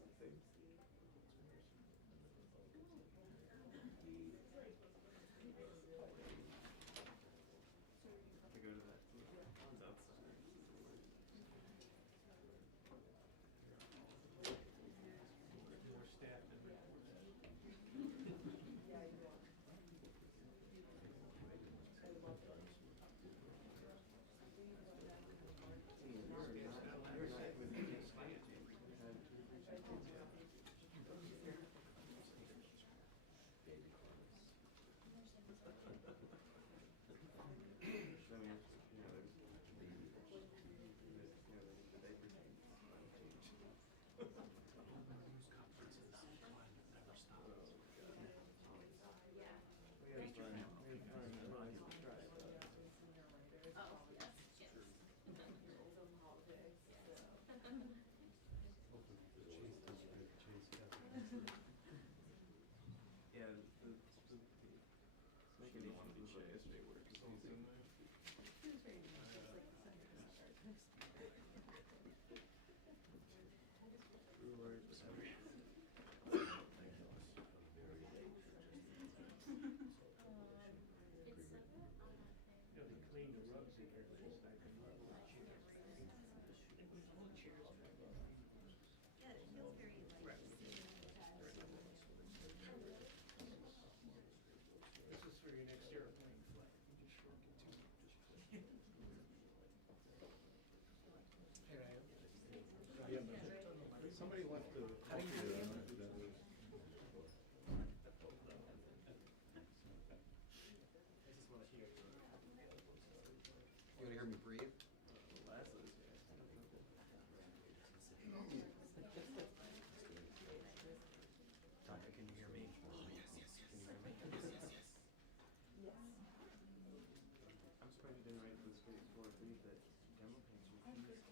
something. To go to that one's outside. More staff than Yeah, making me want to do yesterday work. they clean the rugs in here, but it's not gonna chairs. Yeah, it feels very like This is for your next airplane flight. You just shrunk it too much. Here I am. Somebody left the. How do you do I just want to hear you. You want to hear me breathe? Doctor, can you hear me? Yes, yes, yes. Can you hear me? Yes. I'm surprised you didn't write this straightforward read that demo page refused to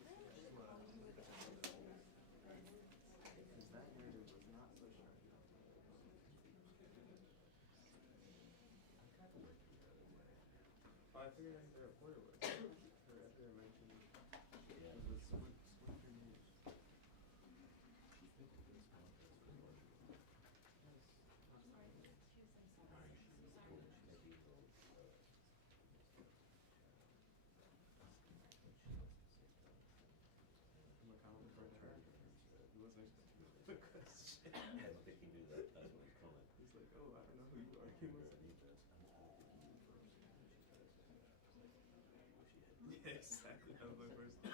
because that narrative was not so sharp. Oh, I figured out who the reporter was. Her editor mentioned it was Splinter News. McConnell before her. He wasn't expecting the question. I think he knew that. That's what he's calling. He's like, oh, I don't know who you are. He was yeah, exactly. That was my first thought.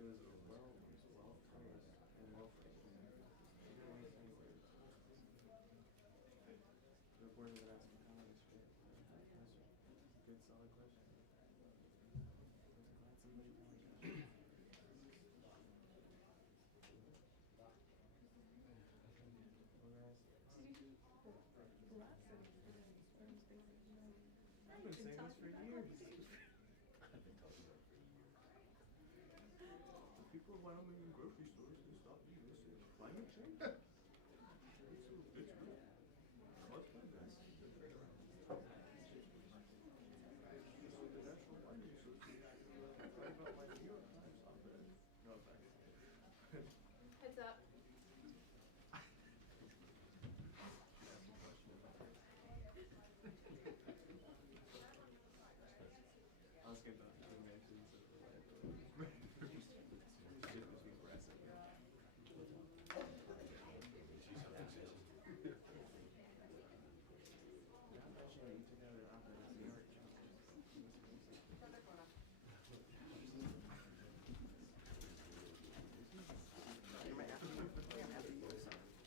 It was well premised and well phrased. It didn't waste any words. The reporter would ask McConnell straight. That's a good, solid question. I was glad somebody pointed out. I've been saying this for years. I've been talking about it for years. The people of Wyoming in grocery stores can stop doing this. Climate change? It's real. What's my best? The National Wine Association. What about my New York Times op-ed? No, thanks. heads up. I was going to mention difference between breasts and actually, you took out an op-ed as New York Times.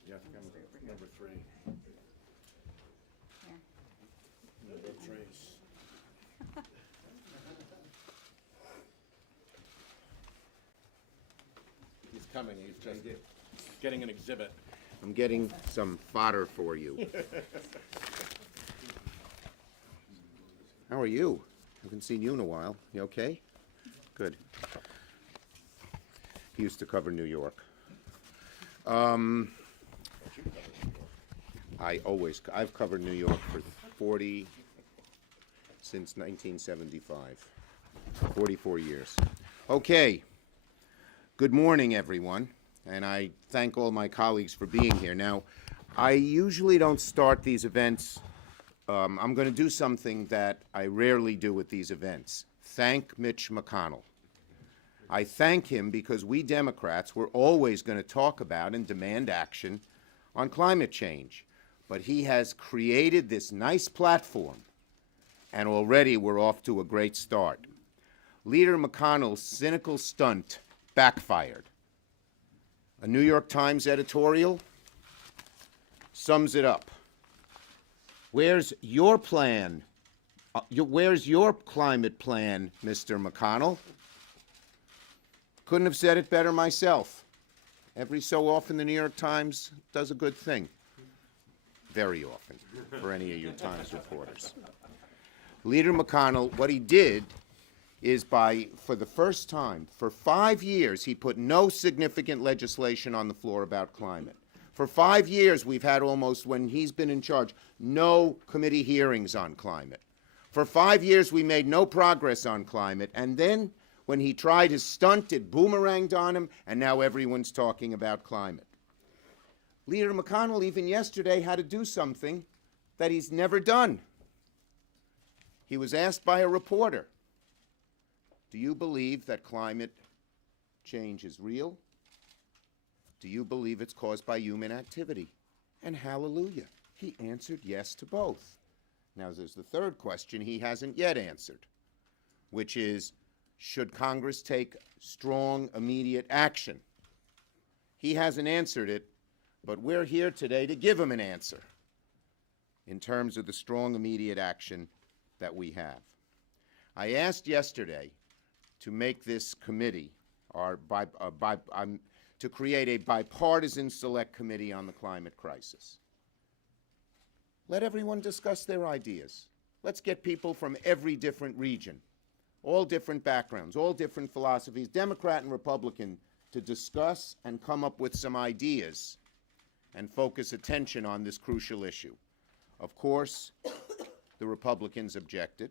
Yeah, I think I'm number 3. Here. No trace. He's coming. coming. He's just getting an exhibit. I'm getting some fodder for you. How are you? Haven't seen you in a while. You okay? Good. He used to cover New York. I've covered New York for since 1975. 44 years. Okay. Good morning, everyone. And I thank all my colleagues for being here. Now, I usually don't start these events. I'm going to do something that I rarely do at these events. Thank Mitch McConnell. I thank him because we Democrats were always going to talk about and demand action on climate change. But he has created this nice platform, and already we're off to a great start. Leader McConnell's cynical stunt backfired. A New York Times editorial sums it up. Where's your plan? Where's your climate plan, Mr. McConnell? Couldn't have said it better myself. Every so often, the New York Times does a good thing. Very often, for any of you Times reporters. Leader McConnell, what he did is for the first time, for 5 years, he put no significant legislation on the floor about climate. For 5 years, we've had almost, when he's been in charge, no committee hearings on climate. For 5 years, we made no progress on climate, and then when he tried his stunt, it boomeranged on him, and now everyone's talking about climate. Leader McConnell, even yesterday, had to do something that he's never done. He was asked by a reporter, do you believe that climate change is real? Do you believe it's caused by human activity? And hallelujah, he answered yes to both. Now there's the third question he hasn't yet answered, which is, should Congress take strong, immediate action? He hasn't answered it, but we're here today to give him an answer in terms of the strong, immediate action that we have. I asked yesterday to make this committee, to create a bipartisan select committee on the climate crisis. Let everyone discuss their ideas. Let's get people from every different region, all different backgrounds, all different philosophies, Democrat and Republican, to discuss and come up with some ideas and focus attention on this crucial issue. Of course, the Republicans objected,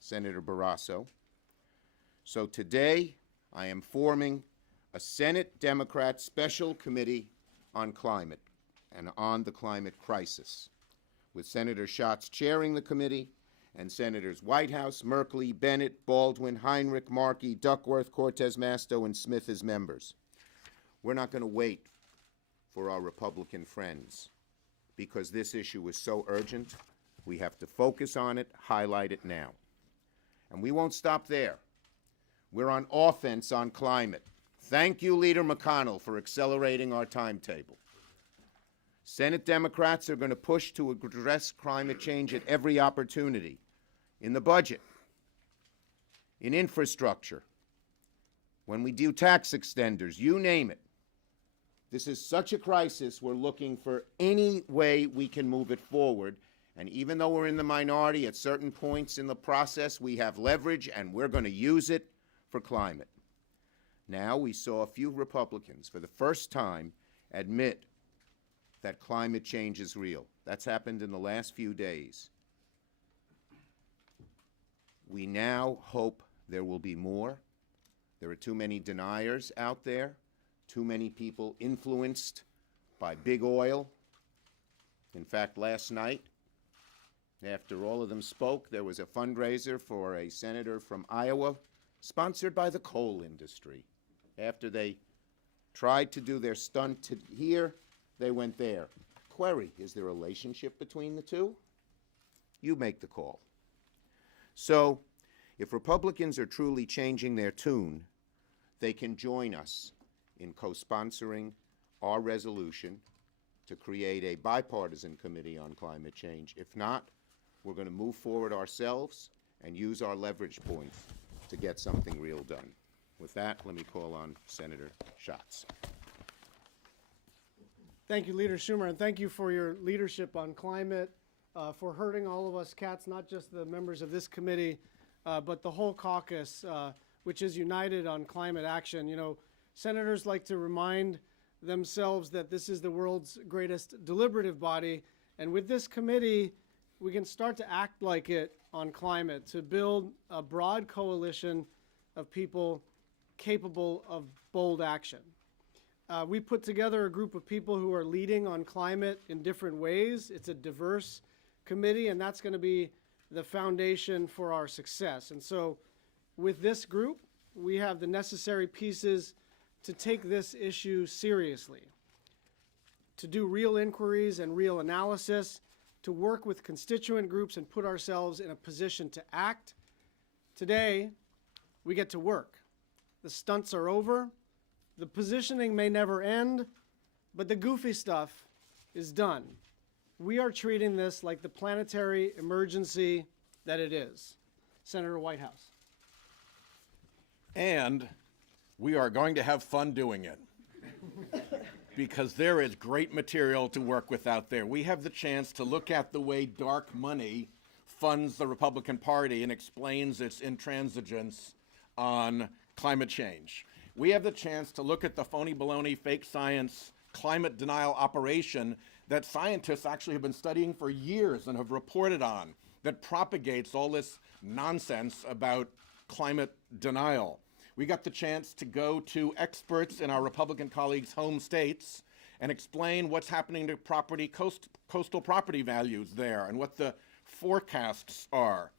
Senator Barrasso. So today, I am forming a Senate Democrat Special Committee on Climate and on the climate crisis, with Senator Schatz chairing the committee and Senators Whitehouse, Merkley, Bennett, Baldwin, Heinrich, Markey, Duckworth, Cortez Masto, and Smith as members. We're not going to wait for our Republican friends because this issue is so urgent. We have to focus on it, highlight it now. And we won't stop there. We're on offense on climate. Thank you, Leader McConnell, for accelerating our timetable. Senate Democrats are going to push to address climate change at every opportunity, in the budget, in infrastructure, when we do tax extenders, you name it. This is such a crisis, we're looking for any way we can move it forward. And even though we're in the minority at certain points in the process, we have leverage and we're going to use it for climate. Now we saw a few Republicans, for the first time, admit that climate change is real. That's happened in the last few days. We now hope there will be more. There are too many deniers out there, too many people influenced by big oil. In fact, last night, after all of them spoke, there was a fundraiser for a senator from Iowa, sponsored by the coal industry. After they tried to do their stunt here, they went there. Query, is there a relationship between the two? You make the call. So, if Republicans are truly changing their tune, they can join us in co-sponsoring our resolution to create a bipartisan committee on climate change. If not, we're going to move forward ourselves and use our leverage points to get something real done. With that, let me call on Senator Schatz. Thank you, Leader Schumer, and thank you for your leadership on climate, for hurting all of us cats, not just the members of this committee, but the whole caucus, which is united on climate action. You know, senators like to remind themselves that this is the world's greatest deliberative body, and with this committee, we can start to act like it on climate, to build a broad coalition of people capable of bold action. We put together a group of people who are leading on climate in different ways. It's a diverse committee, and that's going to be the foundation for our success. And so with this group, we have the necessary pieces to take this issue seriously, to do real inquiries and real analysis, to work with constituent groups and put ourselves in a position to act. Today, we get to work. The stunts are over. The positioning may never end, but the goofy stuff is done. We are treating this like the planetary emergency that it is. Senator Whitehouse. And we are going to have fun doing it. Because there is great material to work with out there. We have the chance to look at the way dark money funds the Republican Party and explains its intransigence on climate change. We have the chance to look at the phony baloney, fake science, climate denial operation that scientists actually have been studying for years and have reported on, that propagates all this nonsense about climate denial. We got the chance to go to experts in our Republican colleagues' home states and explain what's happening to coastal property values there and what the forecasts are.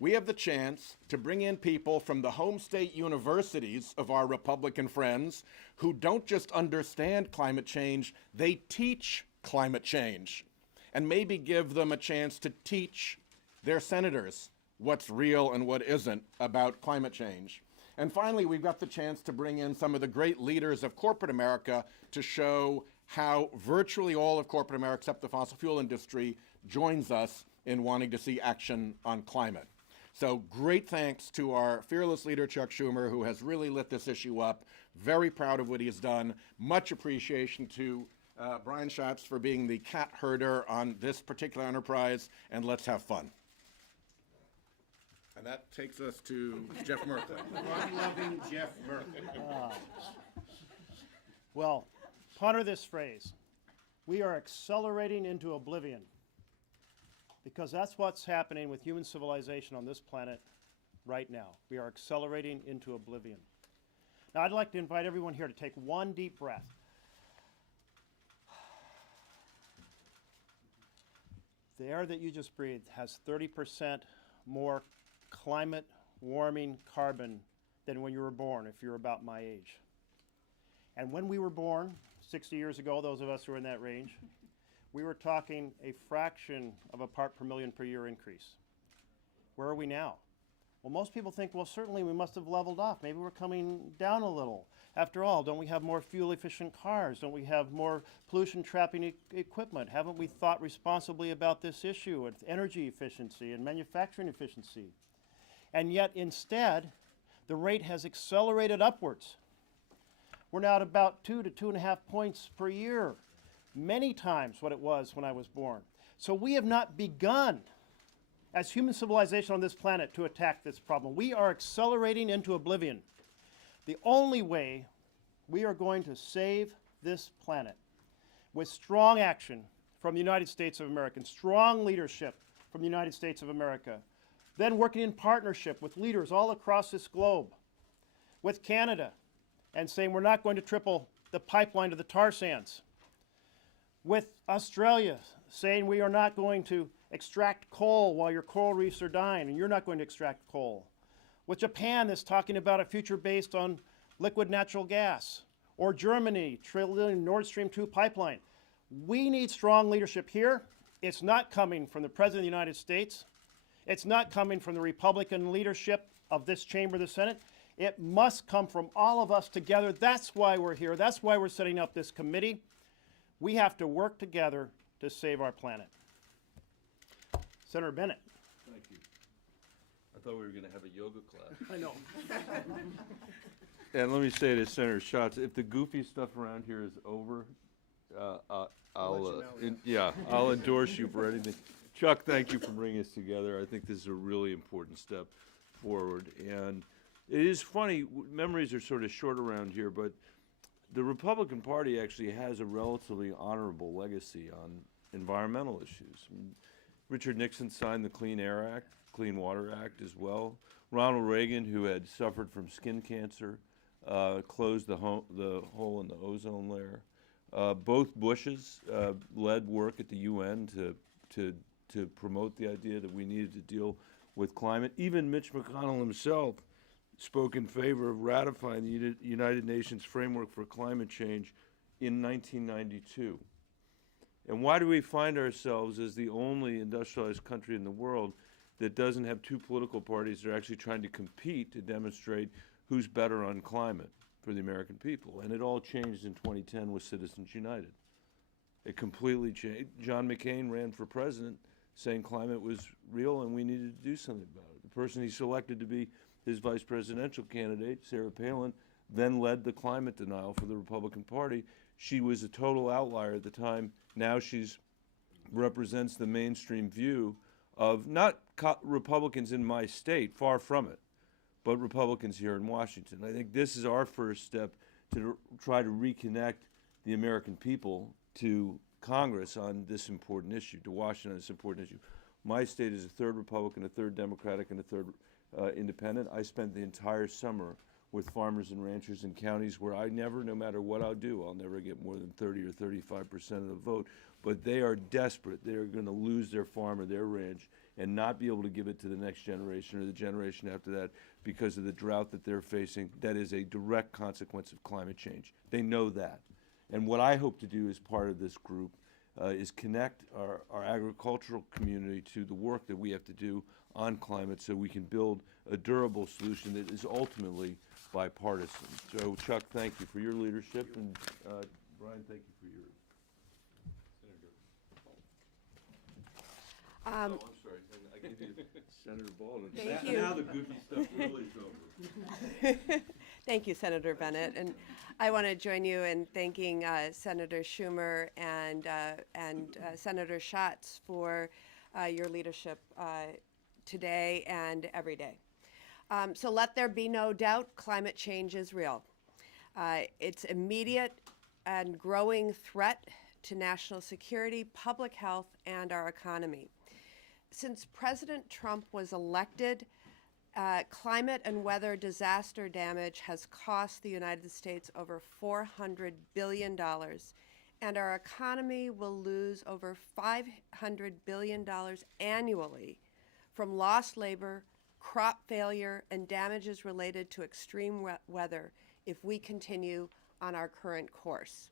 We have the chance to bring in people from the home state universities of our Republican friends who don't just understand climate change, they teach climate change, and maybe give them a chance to teach their senators what's real and what isn't about climate change. And finally, we've got the chance to bring in some of the great leaders of corporate America to show how virtually all of corporate America, except the fossil fuel industry, joins us in wanting to see action on climate. So great thanks to our fearless leader, Chuck Schumer, who has really lit this issue up. Very proud of what he has done. Much appreciation to Brian Schatz for being the cat herder on this particular enterprise, and let's have fun. And that takes us to Jeff Merkley. Fun-loving Jeff Merkley. Well, ponder this phrase. We are accelerating into oblivion, because that's what's happening with human civilization on this planet right now. We are accelerating into oblivion. Now, I'd like to invite everyone here to take one deep breath. The air that you just breathed has 30% more climate warming carbon than when you were born, if you're about my age. And when we were born, 60 years ago, those of us who are in that range, we were talking a fraction of a part per million per year increase. Where are we now? Well, most people think, well, certainly we must have leveled off. Maybe we're coming down a little. After all, don't we have more fuel-efficient cars? Don't we have more pollution-trapping equipment? Haven't we thought responsibly about this issue of energy efficiency and manufacturing efficiency? And yet, instead, the rate has accelerated upwards. We're now at about 2 to 2.5 points per year, many times what it was when I was born. So we have not begun, as human civilization on this planet, to attack this problem. We are accelerating into oblivion. The only way we are going to save this planet with strong action from the United States of America, and strong leadership from the United States of America, then working in partnership with leaders all across this globe, with Canada, and saying we're not going to triple the pipeline to the tar sands, with Australia saying we are not going to extract coal while your coral reefs are dying, and you're not going to extract coal, with Japan that's talking about a future based on liquid natural gas, or Germany drilling Nord Stream 2 pipeline. We need strong leadership here. It's not coming from the President of the United States. It's not coming from the Republican leadership of this chamber, the Senate. It must come from all of us together. That's why we're here. That's why we're setting up this committee. We have to work together to save our planet. Senator Bennett. Thank you. I thought we were going to have a yoga class. I know. And let me say to Senator Schatz, if the goofy stuff around here is over, I'll endorse you for anything. Chuck, thank you for bringing us together. I think this is a really important step forward. And it is funny, memories are sort of short around here, but the Republican Party actually has a relatively honorable legacy on environmental issues. Richard Nixon signed the Clean Air Act, Clean Water Act as well. Ronald Reagan, who had suffered from skin cancer, closed the hole in the ozone layer. Both Bushes led work at the UN to promote the idea that we needed to deal with climate. Even Mitch McConnell himself spoke in favor of ratifying the United Nations Framework for Climate Change in 1992. And why do we find ourselves as the only industrialized country in the world that doesn't have two political parties that are actually trying to compete to demonstrate who's better on climate for the American people? And it all changed in 2010 with Citizens United. It completely changed. John McCain ran for president saying climate was real and we needed to do something about it. The person he selected to be his vice presidential candidate, Sarah Palin, then led the climate denial for the Republican Party. She was a total outlier at the time. Now she's represents the mainstream view of not Republicans in my state, far from it, but Republicans here in Washington. I think this is our first step to try to reconnect the American people to Congress on this important issue, to Washington on this important issue. My state is a third Republican, a third Democratic, and a third independent. I spent the entire summer with farmers and ranchers in counties where no matter what I'll do, I'll never get more than 30 or 35% of the vote. But they are desperate. They are going to lose their farm or their ranch and not be able to give it to the next generation or the generation after that because of the drought that they're facing. That is a direct consequence of climate change. They know that. And what I hope to do as part of this group is connect our agricultural community to the work that we have to do on climate so we can build a durable solution that is ultimately bipartisan. So, Chuck, thank you for your leadership, and Brian, thank you for yours. I'm sorry. I give you Senator Baldwin. Thank you. Now the goofy stuff really is over. Thank you, Senator Bennett. And I want to join you in thanking Senator Schumer and Senator Schatz for your leadership today and every day. So let there be no doubt, climate change is real. It's immediate and growing threat to national security, public health, and our economy. Since President Trump was elected, climate and weather disaster damage has cost the United States over $400 billion, and our economy will lose over $500 billion annually from lost labor, crop failure, and damages related to extreme weather if we continue on our current course.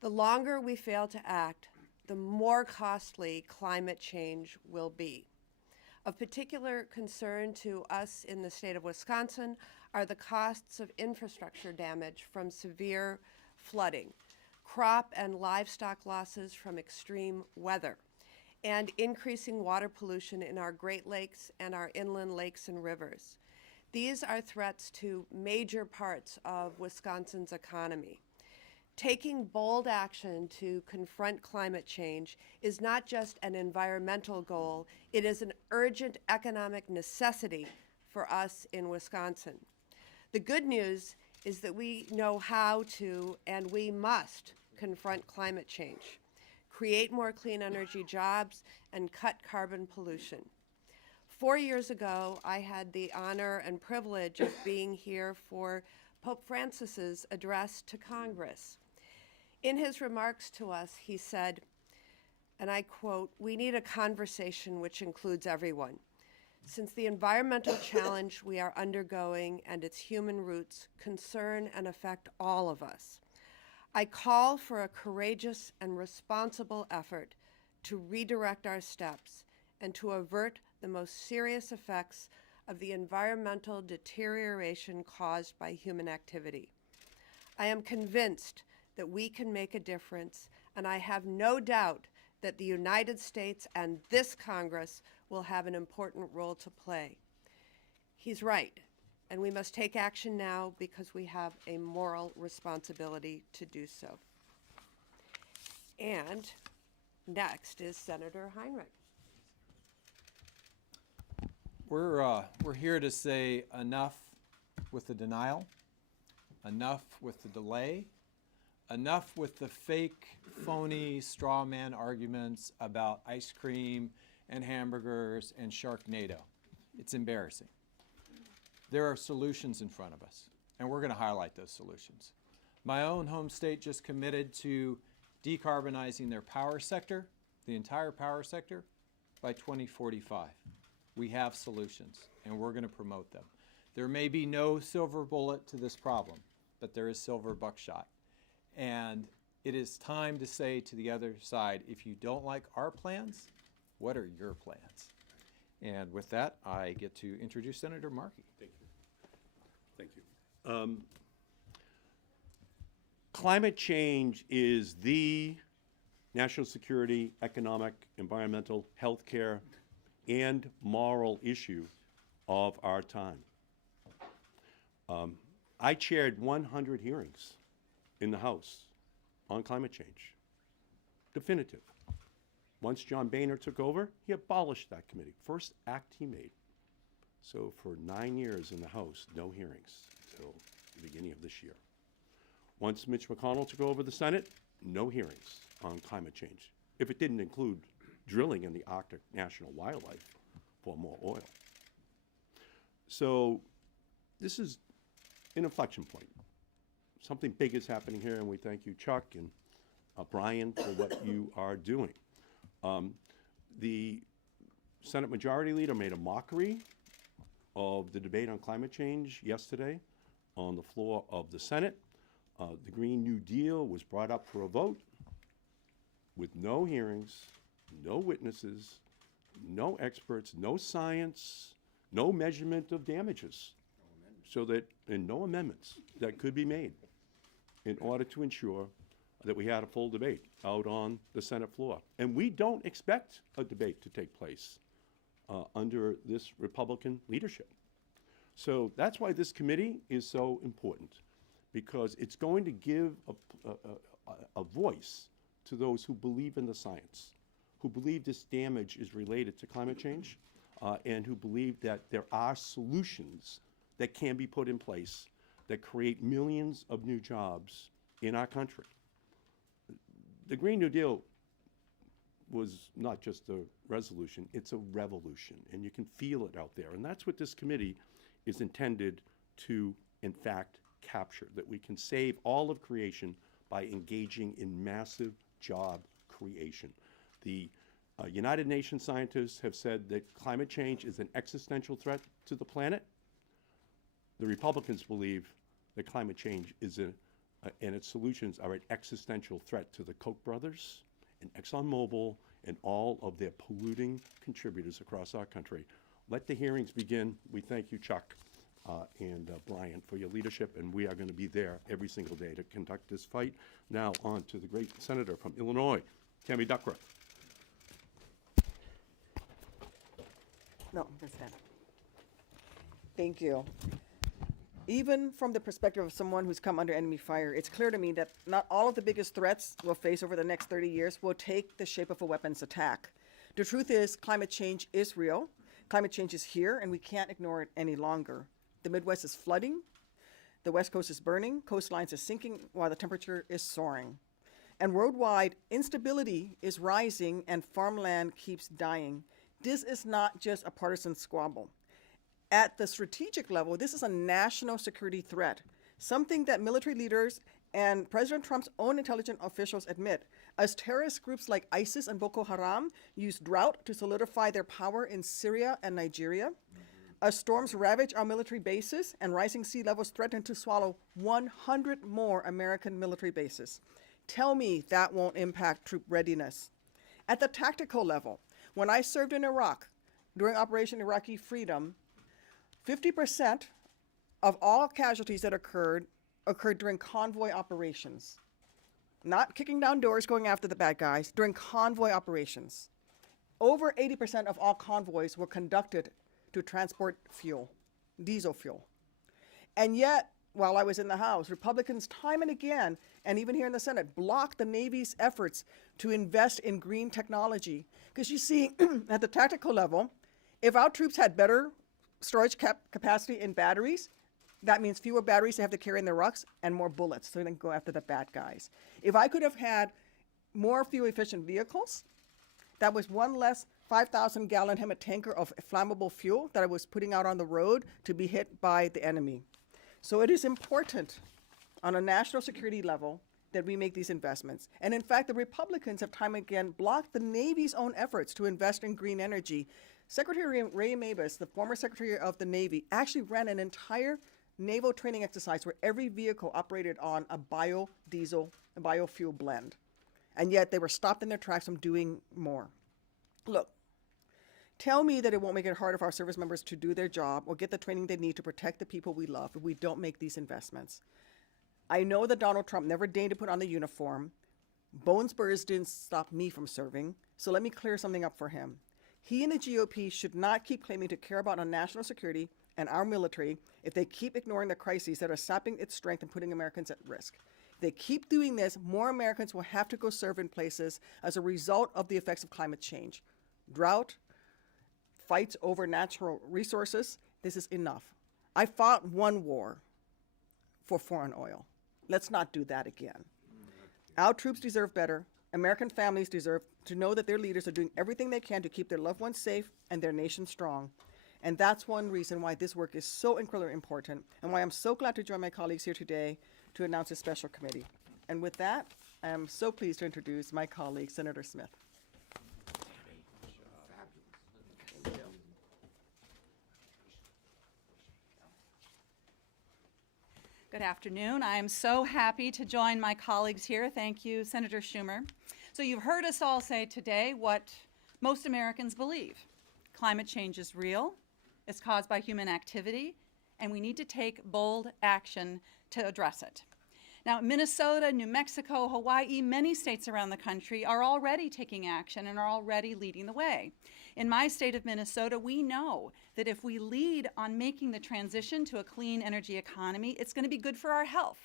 The longer we fail to act, the more costly climate change will be. Of particular concern to us in the state of Wisconsin are the costs of infrastructure damage from severe flooding, crop and livestock losses from extreme weather, and increasing water pollution in our Great Lakes and our inland lakes and rivers. These are threats to major parts of Wisconsin's economy. Taking bold action to confront climate change is not just an environmental goal, it is an urgent economic necessity for us in Wisconsin. The good news is that we know how to and we must confront climate change, create more clean energy jobs, and cut carbon pollution. 4 years ago, I had the honor and privilege of being here for Pope Francis's address to Congress. In his remarks to us, he said, and I quote, "We need a conversation which includes everyone. Since the environmental challenge we are undergoing and its human roots concern and affect all of us, I call for a courageous and responsible effort to redirect our steps and to avert the most serious effects of the environmental deterioration caused by human activity. I am convinced that we can make a difference, and I have no doubt that the United States and this Congress will have an important role to play." He's right, and we must take action now because we have a moral responsibility to do so. And next is Senator Heinrich. We're here to say enough with the denial, enough with the delay, enough with the fake, phony, straw man arguments about ice cream and hamburgers and Sharknado. It's embarrassing. There are solutions in front of us, and we're going to highlight those solutions. My own home state just committed to decarbonizing their power sector, the entire power sector, by 2045. We have solutions, and we're going to promote them. There may be no silver bullet to this problem, but there is silver buckshot. And it is time to say to the other side, if you don't like our plans, what are your plans? And with that, I get to introduce Senator Markey. Thank you. Thank you. Climate change is the national security, economic, environmental, healthcare, and moral issue of our time. I chaired 100 hearings in the House on climate change. Definitive. Once John Boehner took over, he abolished that committee. First act he made. So for 9 years in the House, no hearings until the beginning of this year. Once Mitch McConnell took over the Senate, no hearings on climate change, if it didn't include drilling in the Arctic National Wildlife for more oil. So this is an inflection point. Something big is happening here, and we thank you, Chuck and Brian, for what you are doing. The Senate Majority Leader made a mockery of the debate on climate change yesterday on the floor of the Senate. The Green New Deal was brought up for a vote with no hearings, no witnesses, no experts, no science, no measurement of damages, and no amendments that could be made in order to ensure that we had a full debate out on the Senate floor. And we don't expect a debate to take place under this Republican leadership. So that's why this committee is so important, because it's going to give a voice to those who believe in the science, who believe this damage is related to climate change, and who believe that there are solutions that can be put in place that create millions of new jobs in our country. The Green New Deal was not just a resolution, it's a revolution, and you can feel it out there. And that's what this committee is intended to, in fact, capture, that we can save all of creation by engaging in massive job creation. The United Nations scientists have said that climate change is an existential threat to the planet. The Republicans believe that climate change is and its solutions are an existential threat to the Koch brothers and ExxonMobil and all of their polluting contributors across our country. Let the hearings begin. We thank you, Chuck and Brian, for your leadership, and we are going to be there every single day to conduct this fight. Now on to the great senator from Illinois, Tammy Duckworth. No, that's that. Thank you. Even from the perspective of someone who's come under enemy fire, it's clear to me that not all of the biggest threats we'll face over the next 30 years will take the shape of a weapons attack. The truth is, climate change is real. Climate change is here, and we can't ignore it any longer. The Midwest is flooding. The West Coast is burning. Coastlines are sinking while the temperature is soaring. And worldwide, instability is rising and farmland keeps dying. This is not just a partisan squabble. At the strategic level, this is a national security threat, something that military leaders and President Trump's own intelligence officials admit, as terrorist groups like ISIS and Boko Haram use drought to solidify their power in Syria and Nigeria. As storms ravage our military bases and rising sea levels threaten to swallow 100 more American military bases. Tell me that won't impact troop readiness. At the tactical level, when I served in Iraq during Operation Iraqi Freedom, 50% of all casualties that occurred during convoy operations. Not kicking down doors, going after the bad guys, during convoy operations. Over 80% of all convoys were conducted to transport fuel, diesel fuel. And yet, while I was in the House, Republicans time and again, and even here in the Senate, blocked the Navy's efforts to invest in green technology. Because you see, at the tactical level, if our troops had better storage capacity in batteries, that means fewer batteries they have to carry in their rucks and more bullets so they can go after the bad guys. If I could have had more fuel-efficient vehicles, that was one less 5,000-gallon HEMA tanker of flammable fuel that I was putting out on the road to be hit by the enemy. So it is important on a national security level that we make these investments. And in fact, the Republicans have time and again blocked the Navy's own efforts to invest in green energy. Secretary Ray Mabus, the former Secretary of the Navy, actually ran an entire naval training exercise where every vehicle operated on a biodiesel, a biofuel blend. And yet they were stopped in their tracks from doing more. Look, tell me that it won't make it harder for our service members to do their job or get the training they need to protect the people we love if we don't make these investments. I know that Donald Trump never deigned to put on the uniform. Bone spurs didn't stop me from serving, so let me clear something up for him. He and the GOP should not keep claiming to care about our national security and our military if they keep ignoring the crises that are sapping its strength and putting Americans at risk. If they keep doing this, more Americans will have to go serve in places as a result of the effects of climate change. Drought, fights over natural resources, this is enough. I fought one war for foreign oil. Let's not do that again. Our troops deserve better. American families deserve to know that their leaders are doing everything they can to keep their loved ones safe and their nation strong. And that's one reason why this work is so incredibly important and why I'm so glad to join my colleagues here today to announce a special committee. And with that, I am so pleased to introduce my colleague, Senator Smith. Good afternoon. I am so happy to join my colleagues here. Thank you, Senator Schumer. So you've heard us all say today what most Americans believe. Climate change is real, it's caused by human activity, and we need to take bold action to address it. Now, Minnesota, New Mexico, Hawaii, many states around the country are already taking action and are already leading the way. In my state of Minnesota, we know that if we lead on making the transition to a clean energy economy, it's going to be good for our health.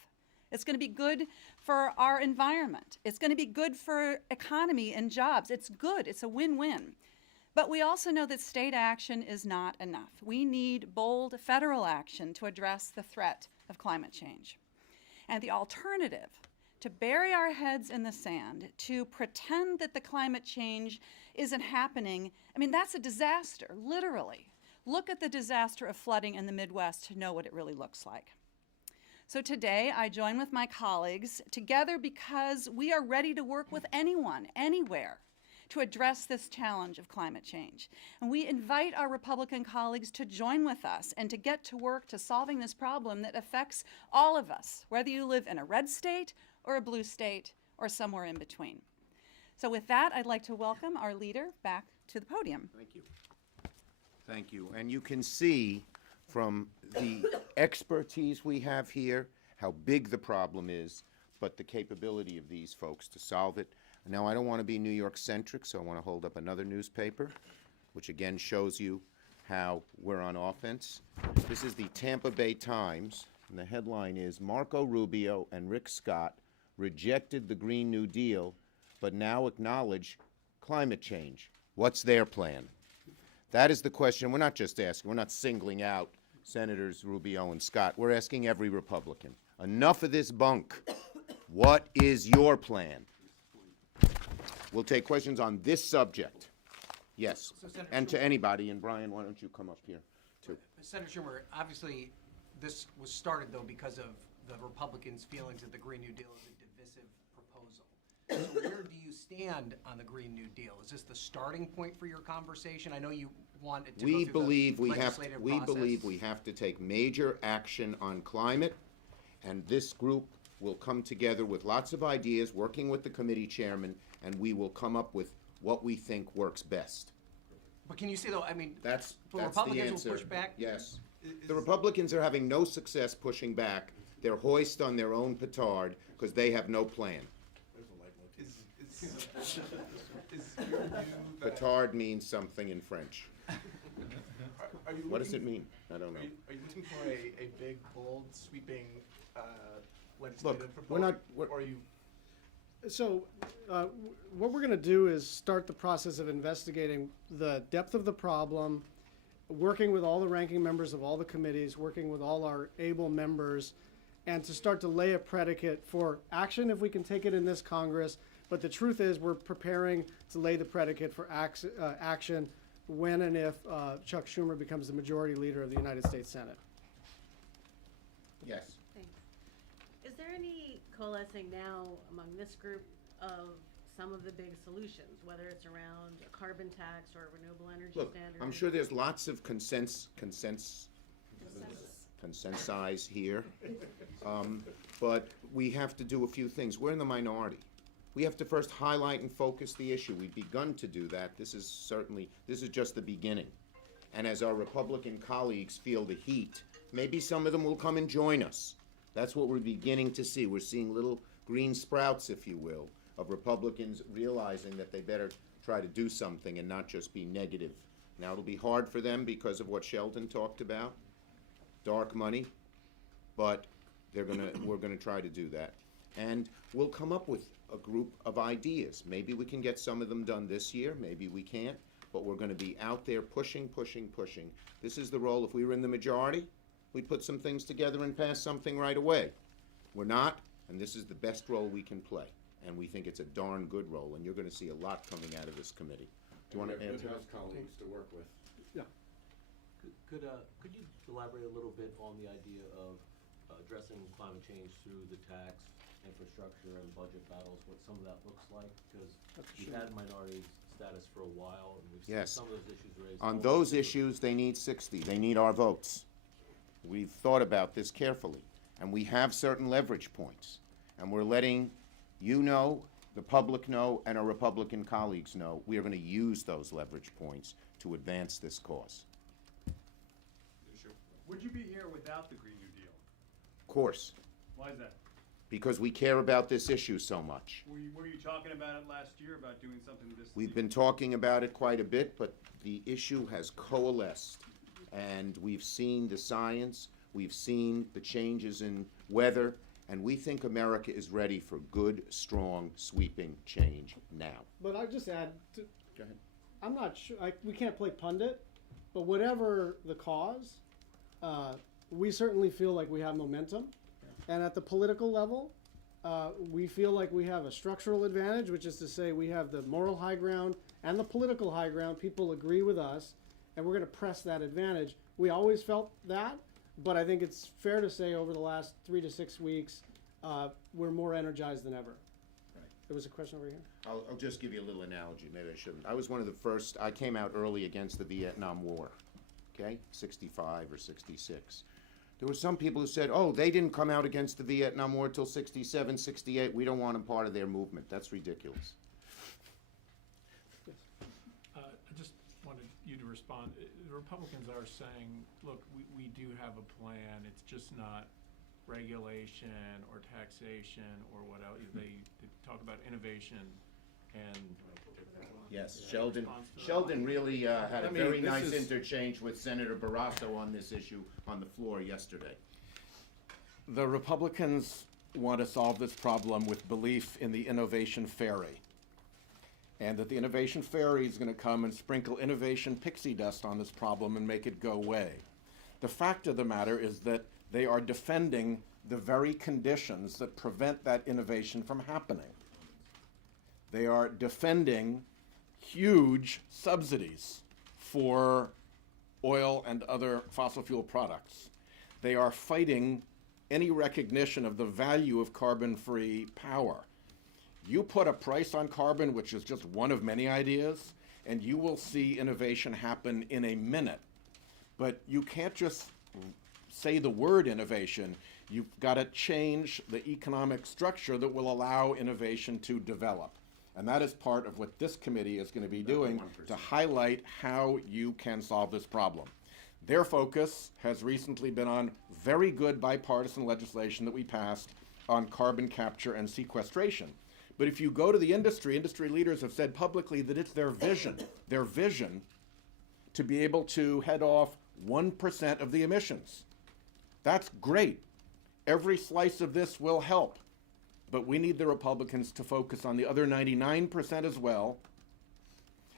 It's going to be good for our environment. It's going to be good for economy and jobs. It's good. It's a win-win. But we also know that state action is not enough. We need bold federal action to address the threat of climate change. And the alternative, to bury our heads in the sand, to pretend that the climate change isn't happening, I mean, that's a disaster, literally. Look at the disaster of flooding in the Midwest to know what it really looks like. So today, I join with my colleagues together because we are ready to work with anyone, anywhere, to address this challenge of climate change. And we invite our Republican colleagues to join with us and to get to work to solving this problem that affects all of us, whether you live in a red state or a blue state or somewhere in between. So with that, I'd like to welcome our leader back to the podium. Thank you. Thank you. And you can see from the expertise we have here how big the problem is, but the capability of these folks to solve it. Now, I don't want to be New York-centric, so I want to hold up another newspaper, which again shows you how we're on offense. This is the Tampa Bay Times, and the headline is, Marco Rubio and Rick Scott rejected the Green New Deal, but now acknowledge climate change. What's their plan? That is the question. We're not just asking. We're not singling out Senators Rubio and Scott. We're asking every Republican. Enough of this bunk. What is your plan? We'll take questions on this subject. Yes, and to anybody. And Brian, why don't you come up here, too? Senator Schumer, obviously, this was started, though, because of the Republicans' feelings that the Green New Deal is a divisive proposal. So where do you stand on the Green New Deal? Is this the starting point for your conversation? I know you want it to We go through believe the we have. legislative We process. believe we have to take major action on climate, and this group will come together with lots of ideas, working with the committee chairman, and we will come up with what we think works best. But can you say, though, I mean, That's the the Republicans answer. will push back? Yes. The Republicans are having no success pushing back. They're hoist on their own petard because they have no plan. Is your view that Petard means something in French. Are you What does looking- it mean? I don't know. Are you looking for a big, bold, sweeping legislative Look, proposal? we're not, we're, Or are you? So, what we're going to do is start the process of investigating the depth of the problem, working with all the ranking members of all the committees, working with all our able members, and to start to lay a predicate for action if we can take it in this Congress. But the truth is, we're preparing to lay the predicate for action when and if Chuck Schumer becomes the majority leader of the United States Senate. yes. Thanks. Is there any coalescing now among this group of some of the big solutions, whether it's around a carbon tax or a renewable energy Look, standard? I'm sure there's lots of consensi here, but we have to do a few things. We're in the minority. We have to first highlight and focus the issue. We've begun to do that. This is just the beginning. And as our Republican colleagues feel the heat, maybe some of them will come and join us. That's what we're beginning to see. We're seeing little green sprouts, if you will, of Republicans realizing that they better try to do something and not just be negative. Now, it'll be hard for them because of what Sheldon talked about, dark money, but we're gonna try to do that. And we'll come up with a group of ideas. Maybe we can get some of them done this year, maybe we can't, but we're gonna be out there pushing, pushing, pushing. This is the role. If we were in the majority, we'd put some things together and pass something right away. We're not, and this is the best role we can play. And we think it's a darn good role, and you're gonna see a lot coming out of this committee. Do you wanna We have answer good that? House colleagues to work with. Could you elaborate a little bit on the idea of addressing climate change through the tax, infrastructure, and budget battles, what some of that looks like? Because we've had minority status for a while, and we've seen Yes. some of those issues raised. On those issues, they need 60. They need our votes. We've thought about this carefully, and we have certain leverage points. And we're letting you know, the public know, and our Republican colleagues know, we are going to use those leverage points to advance this cause. Would you be here without the Green New Deal? Of course, Why is that? because we care about this issue so much. Were you talking about it last year, about doing something this? We've been talking about it quite a bit, but the issue has coalesced. And we've seen the science, we've seen the changes in weather, and we think America is ready for good, strong, sweeping change now. But I'd just add, Go ahead. I'm not sure, we can't play pundit, but whatever the cause, we certainly feel like we have momentum. And at the political level, we feel like we have a structural advantage, which is to say we have the moral high ground and the political high ground. People agree with us, and we're going to press that advantage. We always felt that, but I think it's fair to say over the last 3 to 6 weeks, we're more energized than ever. There was a question over here. I'll just give you a little analogy, maybe I shouldn't. I was one of the first, I came out early against the Vietnam War, okay, 65 or 66. There were some people who said, oh, they didn't come out against the Vietnam War till 67, 68, we don't want them part of their movement. That's ridiculous. I just wanted you to respond. The Republicans are saying, look, we do have a plan, it's just not regulation or taxation or what else. They talk about innovation and. Yes, Sheldon really had a very nice interchange with Senator Barrasso on this issue on the floor yesterday. The Republicans want to solve this problem with belief in the innovation fairy. And that the innovation fairy is going to come and sprinkle innovation pixie dust on this problem and make it go away. The fact of the matter is that they are defending the very conditions that prevent that innovation from happening. They are defending huge subsidies for oil and other fossil fuel products. They are fighting any recognition of the value of carbon-free power. You put a price on carbon, which is just one of many ideas, and you will see innovation happen in a minute. But you can't just say the word innovation. You've got to change the economic structure that will allow innovation to develop. And that is part of what this committee is going to be doing to highlight how you can solve this problem. Their focus has recently been on very good bipartisan legislation that we passed on carbon capture and sequestration. But if you go to the industry leaders have said publicly that it's their vision to be able to head off 1% of the emissions. That's great. Every slice of this will help. But we need the Republicans to focus on the other 99% as well,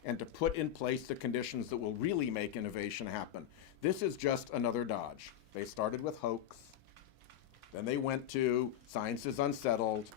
and to put in place the conditions that will really make innovation happen. This is just another dodge. They started with hoax, then they went to science is unsettled,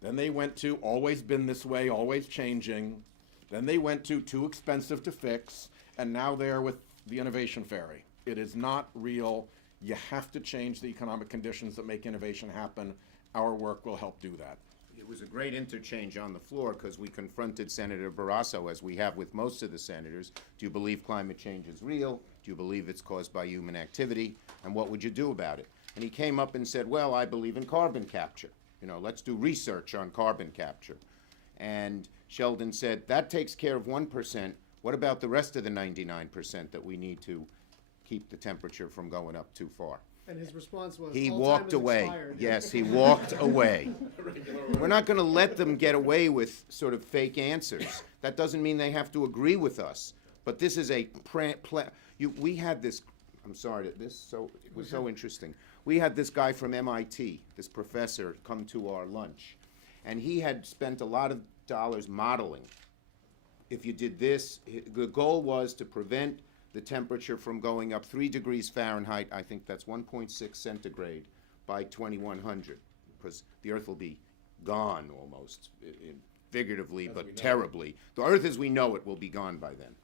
then they went to always been this way, always changing, then they went to too expensive to fix, and now they're with the innovation fairy. It is not real. You have to change the economic conditions that make innovation happen. Our work will help do that. It was a great interchange on the floor because we confronted Senator Barrasso, as we have with most of the senators. Do you believe climate change is real? Do you believe it's caused by human activity? And what would you do about it? And he came up and said, well, I believe in carbon capture. You know, let's do research on carbon capture. And Sheldon said, that takes care of 1%. What about the rest of the 99% that we need to keep the temperature from going up too far? And his response was, He "All walked time is away. expired." Yes, he walked away. We're not going to let them get away with sort of fake answers. That doesn't mean they have to agree with us. But this is a we had this. I'm sorry. It was so interesting. We had this guy from MIT, this professor, come to our lunch, and he had spent a lot of dollars modeling. If you did this, the goal was to prevent the temperature from going up 3 degrees Fahrenheit, I think that's 1.6 centigrade, by 2100, because the Earth will be gone almost, figuratively, but terribly. The Earth as we know it will be gone by then.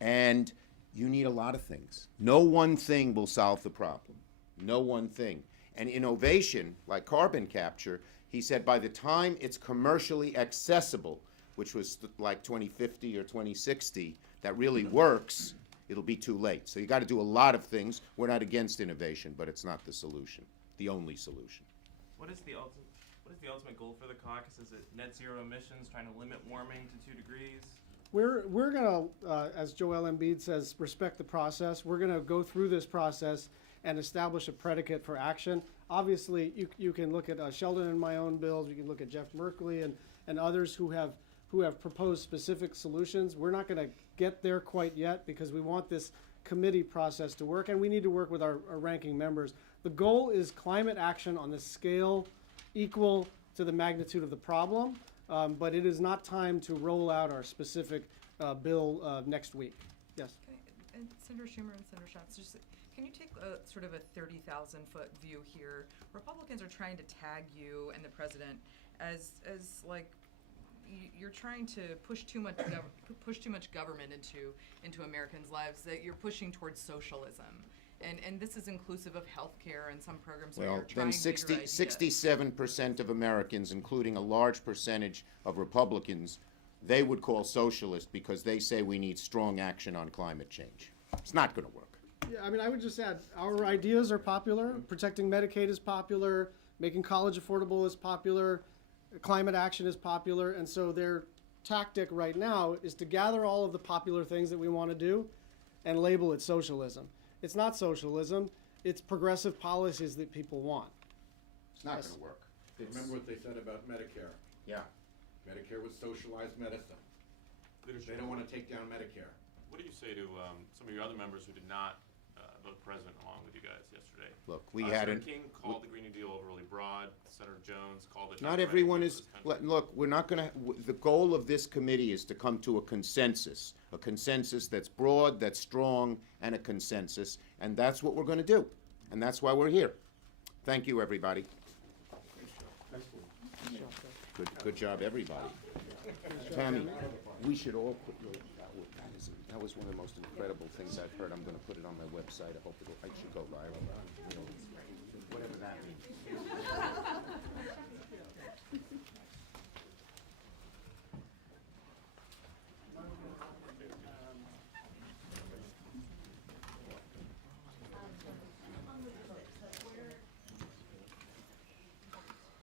And you need a lot of things. No one thing will solve the problem. No one thing. And innovation, like carbon capture, he said by the time it's commercially accessible, which was like 2050 or 2060, that really works, it'll be too late. So you got to do a lot of things. We're not against innovation, but it's not the solution, the only solution. What is the ultimate goal for the caucus? Is it net zero emissions, trying to limit warming to 2 degrees? We're going to, as Joel Embiid says, respect the process. We're going to go through this process and establish a predicate for action. Obviously, you can look at Sheldon and my own bills. You can look at Jeff Merkley and others who have proposed specific solutions. We're not going to get there quite yet because we want this committee process to work, and we need to work with our ranking members. The goal is climate action on the scale equal to the magnitude of the problem, but it is not time to roll out our specific bill next week. Yes? Okay. And Senator Schumer and Senator Schatz, just can you take sort of a 30,000-foot view here? Republicans are trying to tag you and the president as like you're trying to push too much government into Americans' lives, that you're pushing towards socialism. And this is inclusive of healthcare and some programs where you're trying Then 67% of Americans, including a large percentage of Republicans, they would call socialist because they say we need strong action on climate change. It's not going to work. Yeah, I mean, I would just add, our ideas are popular. Protecting Medicaid is popular. Making college affordable is popular. Climate action is popular. And so their tactic right now is to gather all of the popular things that we want to do and label it socialism. It's not socialism. It's progressive policies that people want. It's not going to work. Remember what they said about Medicare? Yeah. Medicare was socialized medicine. They don't want to take down Medicare. What do you say to some of your other members who did not vote president along with you guys yesterday? Look, we had Senator King called the Green New Deal overly broad. Senator Jones called it. Not everyone is. Look, we're not going to. The goal of this committee is to come to a consensus that's broad, that's strong, and a consensus, and that's what we're going to do, and that's why we're here. Thank you, everybody. Good job, everybody. Tammy, we should all put your. That was one of the most incredible things I've heard. I'm going to put it on my website. I hope it should go viral. Whatever that means.